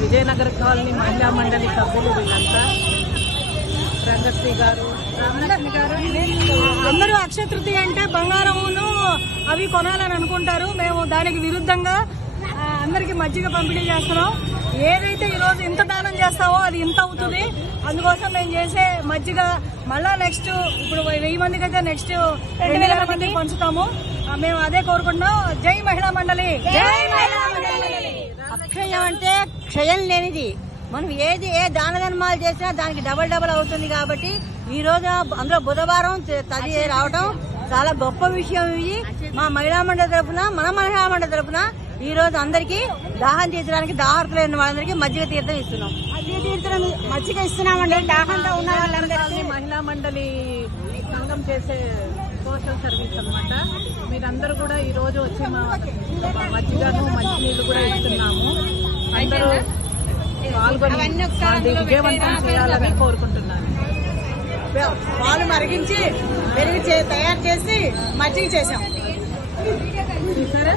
Vijayanagara colony మహిళా మండలి సభ్యులు వీళ్ళంతా రంగశ్రీ గారు, రామలక్ష్మి గారు. అందరూ అక్షయ తృతీయ అంటే బంగారమును అవి కొనాలని అనుకుంటారు. మేము దానికి విరుద్ధంగా అందరికి మజ్జిగ పంపిణీ చేస్తున్నాం. ఏదైతే ఈరోజు ఇంత దానం చేస్తామో అది ఇంత అవుతుంది. అందుకోసం మేము చేసే మజ్జిగ మళ్ళా నెక్స్ట్ ఇప్పుడు 1000 మందికి అయితే నెక్స్ట్ 2000 మందికి పంచుతాము. మేము అదే కోరుకుంటున్నాం. జై మహిళా మండలి. అక్షయం అంటే క్షయం లేనిది. మనం ఏ దాన ధర్మాలు చేసినా దానికి డబల్ అవుతుంది. కాబట్టి ఈ రోజు అందులో బుధవారం తది రావడం చాలా గొప్ప విషయం. ఇది మా మహిళా మండలి తరఫున, మన మహిళా మండలి తరఫున ఈ రోజు అందరికి దాహం తీర్చడానికి దాహార్తులైన వాళ్ళందరికీ మజ్జిగ తీర్థం ఇస్తున్నాం. మజ్జిగ ఇస్తున్నామండి. దాహంతో ఉన్న వాళ్ళందరికీ మహిళా మండలి సంఘం చేసే సోషల్ సర్వీస్ అన్నమాట. మీరందరూ కూడా ఈ రోజు వచ్చి మా మజ్జిగను మంచినీళ్ళు కూడా ఇస్తున్నాము. అందరూ పాల్గొని విజయవంతం చేయాలని కోరుకుంటున్నాను. పాలు మరిగించి పెరుగు తయారు చేసి మజ్జిగ చేసాం. చూసారా?